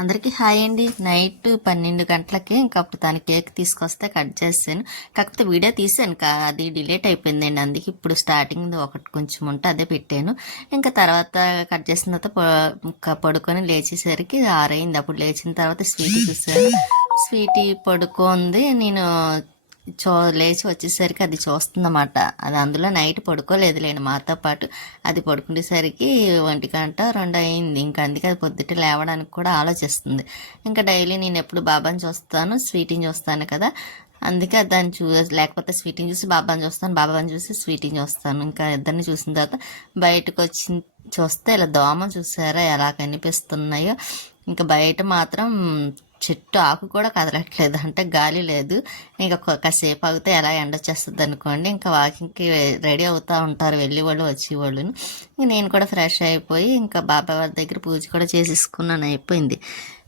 అందరికీ హాయ్ అండి. నైట్ పన్నెండు గంటలకి ఇంకప్పుడు అప్పుడు తన కేక్ తీసుకొస్తే కట్ చేశాను. కాకపోతే వీడియో తీసాను కా అది డిలేట్ అయిపోయిందండి. అందుకే ఇప్పుడు స్టార్టింగ్ ఒకటి కొంచెం ఉంటే అదే పెట్టాను. ఇంకా తర్వాత కట్ చేసిన తర్వాత పడుకొని లేచేసరికి ఆరైంది. అప్పుడు లేచిన తర్వాత స్వీట్ చూసాను స్వీట్ పడుకోంది. నేను చో లేచి వచ్చేసరికి అది చూస్తుందన్నమాట. అది అందులో నైట్ పడుకోలేదు లేని మాతో పాటు. అది పడుకునేసరికి ఒంటి గంట రెండు అయింది. ఇంకా అందుకే అది పొద్దుట లేవడానికి కూడా ఆలోచిస్తుంది. ఇంకా డైలీ నేను ఎప్పుడు బాబాని చూస్తాను స్వీటింగ్ చూస్తాను కదా. అందుకే దాన్ని చూ లేకపోతే స్వీటింగ్ చూసి బాబాని చూస్తాను బాబాని చూసి స్వీటింగ్ చూస్తాను. ఇంకా ఇద్దరిని చూసిన తర్వాత బయటకు వచ్చి చూస్తే ఇలా దోమ చూసారా ఎలా కనిపిస్తున్నాయో. ఇంకా బయట మాత్రం చెట్టు ఆకు కూడా కదలట్లేదు. అంటే గాలి లేదు. ఇంకా కొ- కాసేపు ఆగితే ఎలా ఎండ వచ్చేస్తుంది అనుకోండి. ఇంకా వాకింగ్కి రెడీ అవుతూ ఉంటారు. వెళ్ళి వాళ్ళు వచ్చేవాళ్ళు నేను కూడా ఫ్రెష్ అయిపోయి ఇంకా బాబా వారి దగ్గర పూజ కూడా చేసేసుకున్నాను. అయిపోయింది.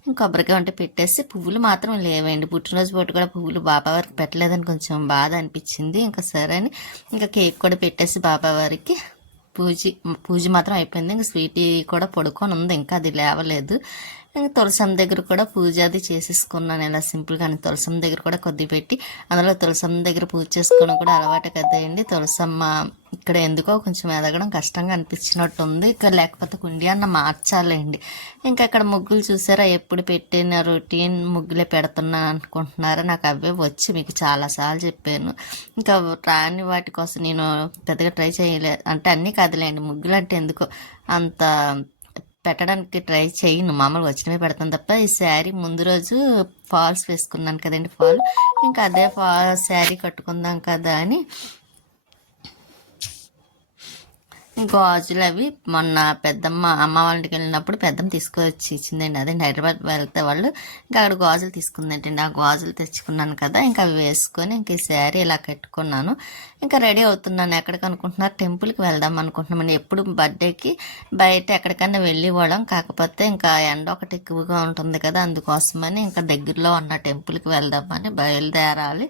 ఇంకా కొబ్బరికాయ ఉంటే పెట్టేసి పువ్వులు మాత్రం లేవండి. పుట్టినరోజు పూట కూడా పువ్వులు బాబా వారికి పెట్టలేదని కొంచెం బాధ అనిపించింది. ఇంకా సరే అని ఇంకా కేక్ కూడా పెట్టేసి బాబావారికి పూజ పూజ మాత్రం అయిపోయింది. ఇంకా స్వీట్ కూడా పడుకొని ఉంది. ఇంకా అది లేవలేదు. ఇంకా తులసం దగ్గర కూడా పూజ అది చేసేసుకున్నాను ఇలా సింపుల్గా కానీ తులసం దగ్గర కూడా కొద్ది పెట్టి అందులో తులసం దగ్గర పూజ చేసుకోవడం కూడా అలవాటు కదండి. తులసమ్మ ఇక్కడ ఎందుకో కొంచెం ఎదగడం కష్టంగా అనిపించినట్టు ఉంది ఇక్కడ లేకపోతే కుండి అన్న మార్చాలండి. ఇంకా ఇక్కడ ముగ్గులు చూసారా? ఎప్పుడు పెట్టిన రొటీన్ ముగ్గులే పెడుతున్నాను అనుకుంటున్నారా? నాకు అవే వచ్చి మీకు చాలాసార్లు చెప్పాను. ఇంకా రాని వాటి కోసం నేను పెద్దగా ట్రై చేయలేదు అంటే అన్నీ కదలేండి ముగ్గులు అంటే ఎందుకో అంత పెట్టడానికి ట్రై చేయను మామూలు వచ్చినవే పెడతాను తప్ప ఈ శారీ ముందు రోజు ఫాల్స్ వేసుకున్నాను కదండి ఫాల్. ఇంకా అదే ఫాల్ శారీ కట్టుకుందాం కదా అని గాజులు అవి మొన్న పెద్దమ్మ అమ్మ వాళ్ళకి వెళ్ళినప్పుడు పెద్దమ్మ తీసుకొచ్చి ఇచ్చిందండి. అదే హైదరాబాద్ వెళ్తే వాళ్ళు ఇంకా అక్కడ గాజులు తీసుకుందంటండి. ఆ గాజులు తెచ్చుకున్నాను కదా ఇంకా అవి వేసుకొని ఇంక ఈ శారీ ఇలా కట్టుకున్నాను. ఇంకా రెడీ అవుతున్నాను. ఎక్కడికి అనుకుంటున్నారు టెంపుల్కి వెళ్దాం అనుకుంటున్నామని ఎప్పుడు బర్త్డేకి బయట ఎక్కడికైనా వెళ్ళిపోవడం కాకపోతే ఇంకా ఎండ ఒకటి ఎక్కువగా ఉంటుంది కదా అందుకోసమని ఇంకా దగ్గరలో ఉన్న టెంపుల్కి వెళ్దామని బయలుదేరాలి.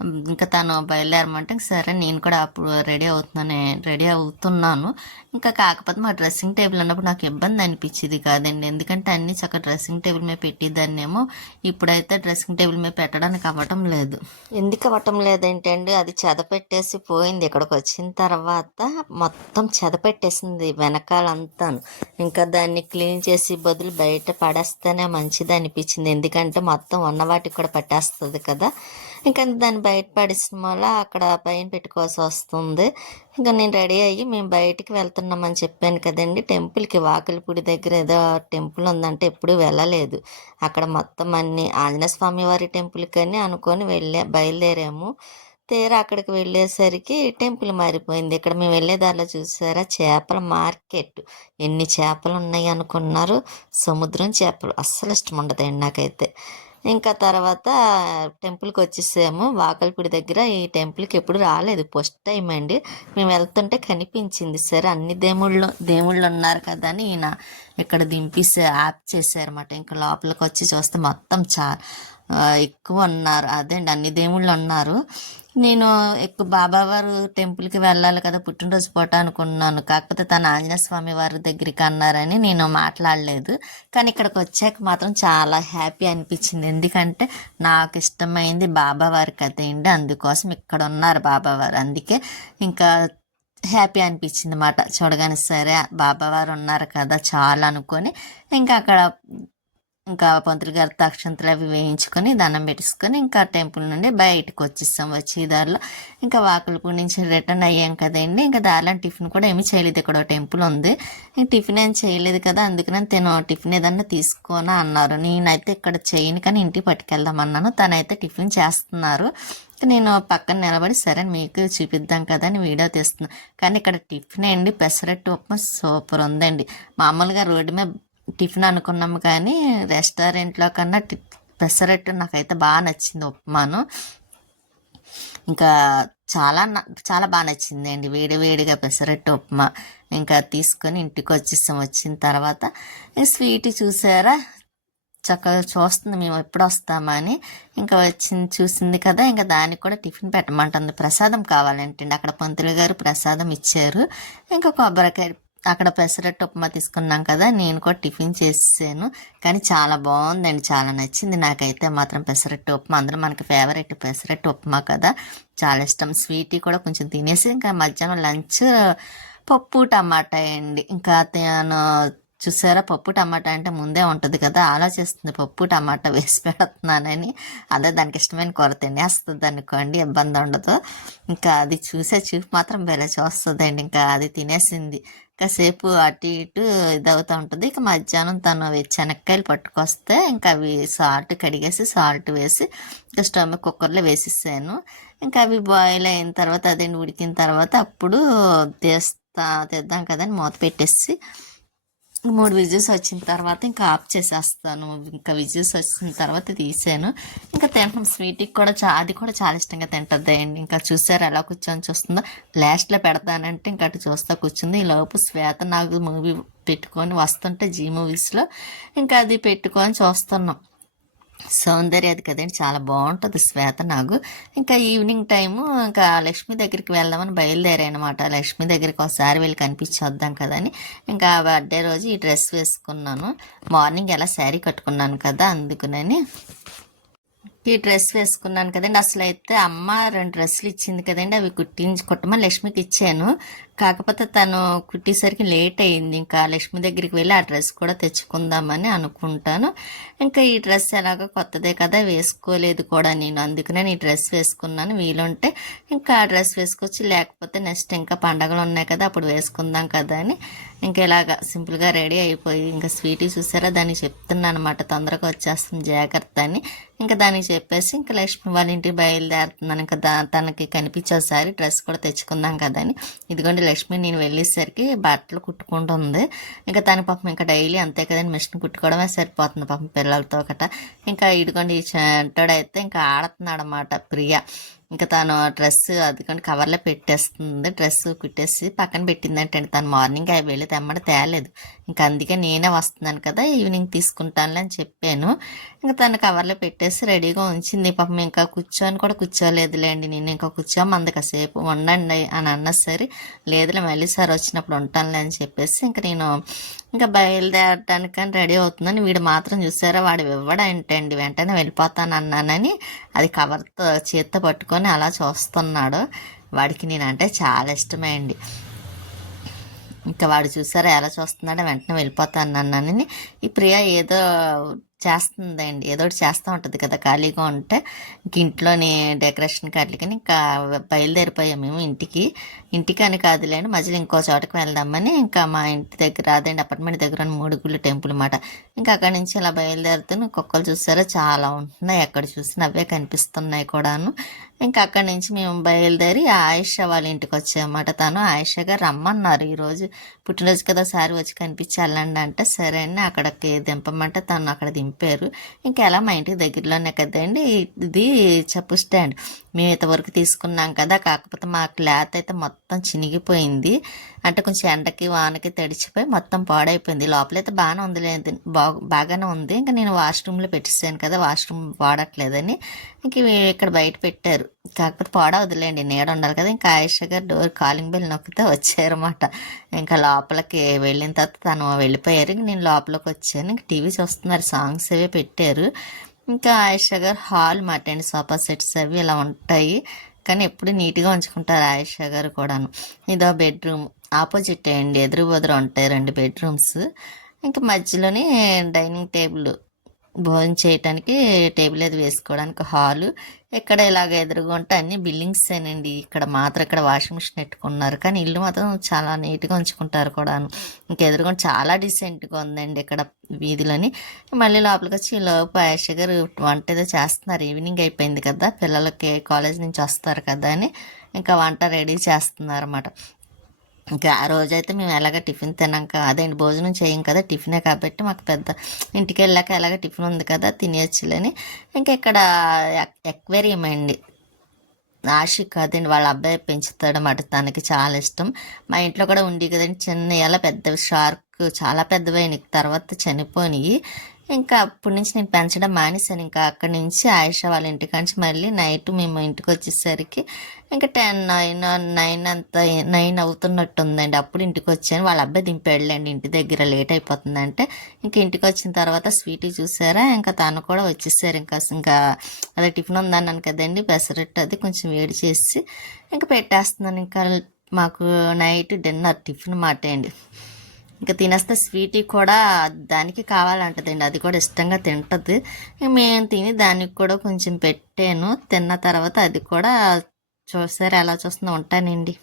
ఇంకా తను బయలుదేరమంటే సరే నేను కూడా అప్పుడు రెడీ అవుతున్నాను రెడీ అవుతున్నాను. ఇంకా కాకపోతే మా డ్రెస్సింగ్ టేబుల్ అన్నప్పుడు నాకు ఇబ్బంది అనిపించేది కాదండి. ఎందుకంటే అన్ని చక్కగా డ్రెస్సింగ్ టేబుల్ మీద పెట్టేదాన్నేమో ఇప్పుడైతే డ్రెస్సింగ్ టేబుల్ మీద పెట్టడానికి అవ్వటం లేదు. ఎందుకు అవ్వటం అండి అది చెదపెట్టేసి పోయింది ఇక్కడికి వచ్చిన తర్వాత మొత్తం చెదపెట్టేసింది వెనకాలంతాను. ఇంకా దాన్ని క్లీన్ చేసి బదులు బయట పడేస్తేనే మంచిది అనిపించింది. ఎందుకంటే మొత్తం ఉన్న వాటికి కూడా పట్టేస్తుంది కదా. ఇంకా దాన్ని బయట పడేసిన వల్ల అక్కడ పైన పెట్టుకోవాల్సి వస్తుంది. ఇంకా నేను రెడీ అయ్యి మేము బయటికి వెళ్తున్నామని చెప్పాను కదండి. టెంపుల్కి వాకిలిపూడి దగ్గర ఏదో టెంపుల్ ఉందంటే ఎప్పుడూ వెళ్ళలేదు. అక్కడ మొత్తం అన్ని ఆంజనేయ స్వామి వారి టెంపుల్కి అని అనుకొని వెళ్ళే బయలుదేరాము. తీరా అక్కడికి వెళ్ళేసరికి టెంపుల్ మారిపోయింది. ఇక్కడ మేము వెళ్ళే దారిలో చూసారా? చేపల మార్కెట్. ఎన్ని చేపలు ఉన్నాయి అనుకున్నారు? సముద్రం చేపలు. అస్సలు ఇష్టం ఉండదండి నాకైతే. ఇంకా తర్వాత టెంపుల్కి వచ్చేసాము వాకల్పూడి దగ్గర ఈ టెంపుల్కి ఎప్పుడు రాలేదు. ఫస్ట్ టైం అండి. మేము వెళ్తుంటే కనిపించింది. సరే అన్ని దేవుళ్ళు దేవుళ్ళు ఉన్నారు కదా అని ఈయన ఇక్కడ దింపేసి యాప్ చేశారన్నమాట. ఇంకా లోపలికి వచ్చి చూస్తే మొత్తం చా ఎక్కువ ఉన్నారు. అదే అండి అన్ని దేవుళ్ళు ఉన్నారు నేను ఎక్కువ బాబావారు టెంపుల్కి వెళ్ళాలి కదా పుట్టినరోజు పూట అనుకున్నాను. కాకపోతే తన ఆంజనేయ స్వామి వారి దగ్గరికి అన్నారని నేను మాట్లాడలేదు. కానీ ఇక్కడికి వచ్చాక మాత్రం చాలా హ్యాపీ అనిపించింది. ఎందుకంటే నాకు ఇష్టమైంది బాబావారి కథ ఏంటి అందుకోసం ఇక్కడ ఉన్నారు బాబావారు అందుకే ఇంకా హ్యాపీ అనిపించింది అన్నమాట చూడగానే సరే బాబావారు ఉన్నారు కదా చాలా అనుకొని ఇంకా అక్కడ ఇంకా పంతులు గారు అక్షంతలు అవి వేయించుకొని దండం పెట్టేసుకొని ఇంకా టెంపుల్ నుండి బయటకు వచ్చేస్తాం వచ్చి దారిలో ఇంకా వాకులపూడి నుంచి రిటర్న్ అయ్యాం కదండి. ఇంకా దారిలో టిఫిన్ కూడా ఏమీ చేయలేదు. ఇక్కడ టెంపుల్ ఉంది. టిఫిన్ ఏం చేయలేదు కదా అందుకని తను టిఫిన్ ఏదన్నా తీసుకోనా అన్నారు. నేనైతే ఇక్కడ చేయను కానీ ఇంటికి పట్టుకెళ్దాం అన్నాను. తనైతే టిఫిన్ చేస్తున్నారు. నేను పక్కన నిలబడి సరే మీకు చూపిద్దాం కదా అని వీడియో తీస్తున్నాను కానీ ఇక్కడ టిఫిన్ అండి పెసరట్టు ఉప్మా సూపర్ ఉందండి. మామూలుగా రోడ్డు మీద టిఫిన్ అనుకున్నాము కానీ రెస్టారెంట్లో కన్నా టి పెసరట్టు నాకైతే బాగా నచ్చింది ఉప్మాను. ఇంకా చాలా న- చాలా బాగా నచ్చింది అండి వేడి వేడిగా పెసరట్టు ఉప్మా. ఇంకా తీసుకొని ఇంటికి వచ్చేసాం. వచ్చిన తర్వాత ఈ స్వీట్ చూసారా? చక్కగా చూస్తుంది. మేము ఎప్పుడు వస్తామని. ఇంకా వచ్చింది చూసింది కదా. ఇంకా దానికి కూడా టిఫిన్ పెట్టమంటుంది. ప్రసాదం కావాలంటే అక్కడ పంతులు గారు ప్రసాదం ఇచ్చారు. ఇంకా కొబ్బరికాయ అక్కడ పెసరట్టు ఉప్మా తీసుకున్నాం కదా నేను కూడా టిఫిన్ చేసాను కానీ చాలా బాగుందండి చాలా నచ్చింది. నాకైతే మాత్రం పెసరట్టు ఉప్మా అందులో మనకి ఫేవరెట్ పెసరట్టు ఉప్మా కదా. చాలా ఇష్టం. స్వీట్ కూడా కొంచెం తినేసి ఇంకా మధ్యాహ్నం లంచ్ పప్పు టమాటా అండి. ఇంకా నేను చూసారా పప్పు టమాటా అంటే ముందే ఉంటుంది కదా ఆలోచిస్తుంది పప్పు టమాటా వేసి పెడుతున్నానని. అదే దానికి ఇష్టమైన కూర తినేస్తుంది అనుకోండి ఇబ్బంది ఉండదు. ఇంకా అది చూసే చూపు మాత్రం వేరే చూస్తుందండి. ఇంకా అది తినేసింది. కాసేపు అటు ఇటు ఇదవుతూ ఉంటుంది. ఇక మధ్యాహ్నం తను శనక్కాయలు పట్టుకొస్తే ఇంకా అవి సాల్ట్ కడిగేసి సాల్ట్ వేసి ఇంకా స్టవ్ కుక్కర్లో వేసేసాను. ఇంకా అవి బాయిల్ అయిన తర్వాత అదే ఉడికిన తర్వాత అప్పుడు తీస్తా తెద్దాం కదని మూత పెట్టేసి మూడు విజిల్స్ వచ్చిన తర్వాత ఇంకా ఆఫ్ చేసేస్తాను. ఇంకా విజిల్స్ వచ్చిన తర్వాత తీసాను. ఇంకా తింటాం. స్వీట్కి కూడా చా అది కూడా చాలా ఇష్టంగా తింటుంది అండి. ఇంకా చూసారు ఎలా కూర్చొని చూస్తుందో? లాస్ట్లో పెడతానంటే ఇంకా అటు చూస్తా కూర్చుంది. ఈ లోపు శ్వేత నాకు మూవీ పెట్టుకొని వస్తుంటే జీ మూవీస్లో ఇంకా అది పెట్టుకొని చూస్తున్నాం. సౌందర్య అది కదండి చాలా బాగుంటుంది శ్వేత నాగు ఇంకా ఈవినింగ్ టైము ఇంకా లక్ష్మి దగ్గరికి వెళ్దామని బయలుదేరానమాట లక్ష్మి దగ్గరికి ఒకసారి వెళ్ళి కనిపించొద్దాం కదని ఇంకా బర్త్డే రోజు ఈ డ్రెస్ వేసుకున్నాను. మార్నింగ్ ఎలా శారీ కట్టుకున్నాను కదా అందుకునని. ఈ డ్రెస్ వేసుకున్నాను కదండి. అసలు అయితే అమ్మ రెండు డ్రెస్సులు ఇచ్చింది కదండి. అవి కుట్టించి కుట్టమని లక్ష్మికి ఇచ్చాను. కాకపోతే తను కుట్టేసరికి లేట్ అయింది. ఇంకా లక్ష్మి దగ్గరికి వెళ్ళి ఆ డ్రెస్ కూడా తెచ్చుకుందామని అనుకుంటాను. ఇంకా ఈ డ్రెస్ ఎలాగో కొత్తదే కదా వేసుకోలేదు కూడా నేను. అందుకనే ఈ డ్రెస్ వేసుకున్నాను. వీలుంటే ఇంకా ఆ డ్రెస్ వేసుకొచ్చి లేకపోతే నెక్స్ట్ ఇంకా పండగలు ఉన్నాయి కదా అప్పుడు వేసుకుందాం కదా అని ఇంకా ఇలాగా సింపుల్గా రెడీ అయిపోయి ఇంకా స్వీట్ చూసారా? దానికి చెప్తున్నాను అనమాట తొందరగా వచ్చేస్తుంది జాగ్రత్త అని. ఇంకా దానికి చెప్పేసి ఇంకా లక్ష్మి వాళ్ళ ఇంటికి బయలుదేరుతున్నాను. ఇంకా దా తనకి కనిపించేసారి డ్రెస్ కూడా తెచ్చుకుందాం కదా అని. ఇదిగోండి లక్ష్మి నేను వెళ్ళేసరికి బట్టలు కుట్టుకుంటుంది. ఇంకా తన పాపం ఇంకా డైలీ అంతే కదండి మిషన్ కుట్టుకోవడమే సరిపోతుంది పాపం పిల్లలతో ఒకట ఇంకా ఇదిగోండి ఈ చెంటోడైతే ఇంకా ఆడుతున్నాడు అన్నమాట ప్రియ. ఇంకా తను డ్రెస్ అదిగోండి కవర్లో పెట్టేస్తుంది. డ్రెస్ కుట్టేసి పక్కన పెట్టిందంటే తను మార్నింగ్ అవి వెళ్ళి తెమ్మడి తేలేదు. ఇంకా అందుకే నేనే వస్తున్నాను కదా ఈవినింగ్ తీసుకుంటానులే అని చెప్పాను. ఇంకా తను కవర్లో పెట్టేసి రెడీగా ఉంచింది. పాపం ఇంకా కూర్చోని కూడా కూర్చోలేదులేండి. నేను ఇంకా కూర్చోమంది కాసేపు ఉండండి అని అన్నా సరే లేదులే మళ్ళీ సార్ వచ్చినప్పుడు ఉంటానులే అని చెప్పేసి ఇంకా నేను ఇంకా బయలుదేరడానికని రెడీ అవుతుందని వీడు మాత్రం చూసారా వాడు ఇవ్వడంటండి వెంటనే వెళ్ళిపోతాను అన్నానని అది కవర్తో చేత్తో పట్టుకొని అలా చూస్తున్నాడు. వాడికి నేనంటే చాలా ఇష్టమే అండి. ఇంకా వాడు చూసారా ఎలా చూస్తున్నాడో వెంటనే వెళ్ళిపోతాను అన్నానని. ఈ ప్రియ ఏదో చేస్తుందండి. ఏదో ఒకటి చేస్తూ ఉంటుంది కదా ఖాళీగా ఉంటే. ఇంక ఇంట్లోని డెకరేషన్ కానీ ఇంకా బయలుదేరిపోయాం మేము ఇంటికి. ఇంటికి అని కాదులేండి మధ్యలో ఇంకో చోటకి వెళ్దామని ఇంకా మా ఇంటి దగ్గర అదండి అపార్ట్మెంట్ దగ్గర ఉన్న మూడుగుళ్ళు టెంపుల్ మాట ఇంకా అక్కడి నుంచి ఇలా బయలుదేరుతూ కుక్కలు చూసారా చాలా ఉంటున్నాయి. ఎక్కడ చూసినా అవే కనిపిస్తున్నాయి కూడాను. ఇంకా అక్కడి నుంచి మేము బయలుదేరి ఆయుష వాళ్ళ ఇంటికి వచ్చామన్నమాట తను ఆయుష గారు రమ్మన్నారు ఈరోజు పుట్టినరోజు కదా సారి వచ్చి కనిపించాలండి అంటే సరే అని అక్కడికి దింపమంటే తను అక్కడ దింపారు. ఇంకా ఎలా మా ఇంటికి దగ్గరలోనే కదండి ఇది చెప్పు స్టాండ్. మేము ఇంతవరకు తీసుకున్నాం కదా కాకపోతే మా క్లాత్ అయితే మొత్తం చినిగిపోయింది. అంటే కొంచెం ఎండకి వానకి తడిచిపోయి మొత్తం పాడైపోయింది. లోపలైతే బాగానే ఉంది లేదు బాగా బాగానే ఉంది. ఇంకా నేను వాష్రూమ్లో పెట్టేసాను కదా వాష్రూమ్ వాడట్లేదని. ఇంక ఇక్కడ బయట పెట్టారు. కాకపోతే పాడ వదిలేండి నీడ ఉండాలి కదా. ఇంకా ఆయుష గారు డోర్ కాలింగ్ బెల్ నొక్కితే వచ్చారన్నమాట. ఇంకా లోపలికి వెళ్ళిన తర్వాత తను వెళ్ళిపోయారు. ఇంక నేను లోపలికి వచ్చాను. ఇంక టీవీ చూస్తున్నారు సాంగ్స్ అవే పెట్టారు. ఇంకా ఆయుష గారు హాల్ మాట అండి సోఫా సెట్స్ అవి ఇలా ఉంటాయి. కానీ ఎప్పుడు నీట్గా ఉంచుకుంటారు ఆయుష గారు కూడాను. ఇదో బెడ్రూమ్ ఆపోజిట్ అండి. ఎదురు బదురు ఉంటాయి రెండు బెడ్రూమ్స్. ఇంకా మధ్యలోనే డైనింగ్ టేబుల్. భోజనం చేయటానికి టేబుల్ అది వేసుకోవడానికి హాలు. ఇక్కడ ఇలాగ ఎదురుగా ఉంటే అన్ని బిల్డింగ్స్ అండి ఇక్కడ మాత్రం ఇక్కడ వాషింగ్ మిషన్ పెట్టుకున్నారు. కానీ ఇల్లు మాత్రం చాలా నీట్గా ఉంచుకుంటారు కూడాను. ఇంకా ఎదురుగా చాలా డీసెంట్గా ఉందండి ఇక్కడ వీధిలోని. మళ్ళీ లోపలికి వచ్చి లోపు ఆయేష గారు వంట ఏదో చేస్తున్నారు. ఈవినింగ్ అయిపోయింది కదా. పిల్లలకి కాలేజ్ నుంచి వస్తారు కదా అని. ఇంకా వంట రెడీ చేస్తున్నారు అన్నమాట ఇంకా ఆ రోజైతే మేము ఎలాగ టిఫిన్ తినాక అదేంటి భోజనం చేయం కదా టిఫినే కాబట్టి మాకు పెద్ద ఇంటికి వెళ్ళాక ఎలాగ టిఫిన్ ఉంది కదా తినేయచ్చులేని. ఇంకా ఇక్కడ ఎక్వేరియం అండి ఆషిక్ అదండి వాళ్ళ అబ్బాయి పెంచుతాడు అన్నమాట తనకి చాలా ఇష్టం. మా ఇంట్లో కూడా ఉండి కదండి చిన్న ఎలా పెద్ద షార్క్ చాలా పెద్దవైనాయి. తర్వాత చనిపోయినాయి ఇంకా అప్పటి నుంచి నేను పెంచడం మానేశాను. ఇంకా అక్కడి నుంచి ఆయుష వాళ్ళ ఇంటికి నుంచి మళ్ళీ నైట్ మేము ఇంటికి వచ్చేసరికి ఇంకా టెన్ నైన్ నైన్ అంత నైన్ అవుతున్నట్టు ఉందండి అప్పుడు ఇంటికి వచ్చాను. వాళ్ళ అబ్బాయి దింపెళ్ళండి ఇంటి దగ్గర లేట్ అయిపోతుందంటే ఇంకా ఇంటికి వచ్చిన తర్వాత స్వీట్ చూసారా? ఇంకా తను కూడా వచ్చేసారు. ఇంకా ఇంకా అదే టిఫిన్ ఉందన్నాను కదండి. పెసరట్టు అది కొంచెం వేడి చేసి ఇంకా పెట్టేస్తున్నాను. ఇంకా మాకు నైట్ డిన్నర్ టిఫిన్ మాట అండి. ఇంకా తినేస్తే స్వీటీ కూడా దానికి కావాలంటదండి. అది కూడా ఇష్టంగా తింటుంది. మేము తిని దానికి కూడా కొంచెం పెట్టాను. తిన్న తర్వాత అది కూడా చూసారు ఎలా చూస్తుందో ఉంటానండి.